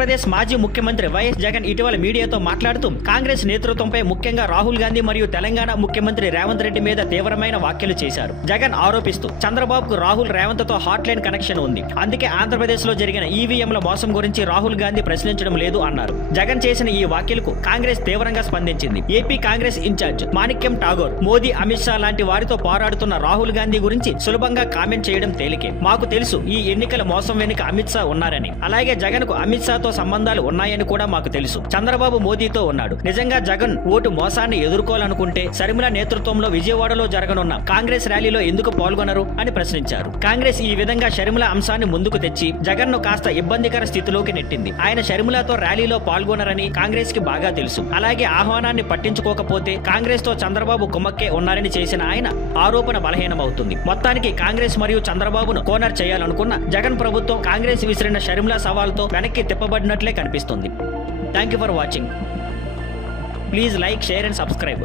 ఆంధ్రప్రదేశ్ మాజీ ముఖ్యమంత్రి వైఎస్ జగన్ ఇటీవల మీడియాతో మాట్లాడుతూ కాంగ్రెస్ నేతృత్వంపై ముఖ్యంగా రాహుల్ గాంధీ మరియు తెలంగాణ ముఖ్యమంత్రి రేవంత్ రెడ్డి మీద తీవ్రమైన వ్యాఖ్యలు చేశారు. జగన్ ఆరోపిస్తూ చంద్రబాబుకు రాహుల్ రేవంత్ తో హాట్ లైన్ కనెక్షన్ ఉంది, అందుకే ఆంధ్రప్రదేశ్ లో జరిగిన ఈవీఎంల మోసం గురించి రాహుల్ గాంధీ ప్రశ్నించడం లేదు అన్నారు. జగన్ చేసిన ఈ వ్యాఖ్యలకు కాంగ్రెస్ తీవ్రంగా స్పందించింది. ఏపీ కాంగ్రెస్ ఇన్ఛార్జ్ మాణిక్యం ఠాగూర్ మోదీ, అమిత్ షా లాంటి వారితో పోరాడుతున్న రాహుల్ గాంధీ గురించి సులభంగా కామెంట్ చేయడం తేలికే. మాకు తెలుసు ఈ ఎన్నికల మోసం వెనుక అమిత్ షా ఉన్నారని, అలాగే జగన్ కు అమిత్ షాతో సంబంధాలు ఉన్నాయని కూడా మాకు తెలుసు. చంద్రబాబు మోదీతో ఉన్నాడు. నిజంగా జగన్ ఓటు మోసాన్ని ఎదుర్కోవాలనుకుంటే షర్మిల నేతృత్వంలో విజయవాడలో జరగనున్న కాంగ్రెస్ ర్యాలీలో ఎందుకు పాల్గొనరు అని ప్రశ్నించారు. కాంగ్రెస్ ఈ విధంగా షర్మిల అంశాన్ని ముందుకు తెచ్చి జగన్ ను కాస్త ఇబ్బందికర స్థితిలోకి నెట్టింది. ఆయన షర్మిలతో ర్యాలీలో పాల్గొనరని కాంగ్రెస్ కి బాగా తెలుసు. అలాగే ఆహ్వానాన్ని పట్టించుకోకపోతే కాంగ్రెస్ తో చంద్రబాబు కుమ్మక్కే ఉన్నారని చేసిన ఆయన ఆరోపణ బలహీనమవుతుంది. మొత్తానికి కాంగ్రెస్ మరియు చంద్రబాబును కోనర్ చేయాలనుకున్న జగన్ ప్రభుత్వం కాంగ్రెస్ విసిరిన షర్మిల సవాల్తో వెనక్కి తిప్పబడినట్లే కనిపిస్తుంది. Thank you for watching. Please like, share and subscribe.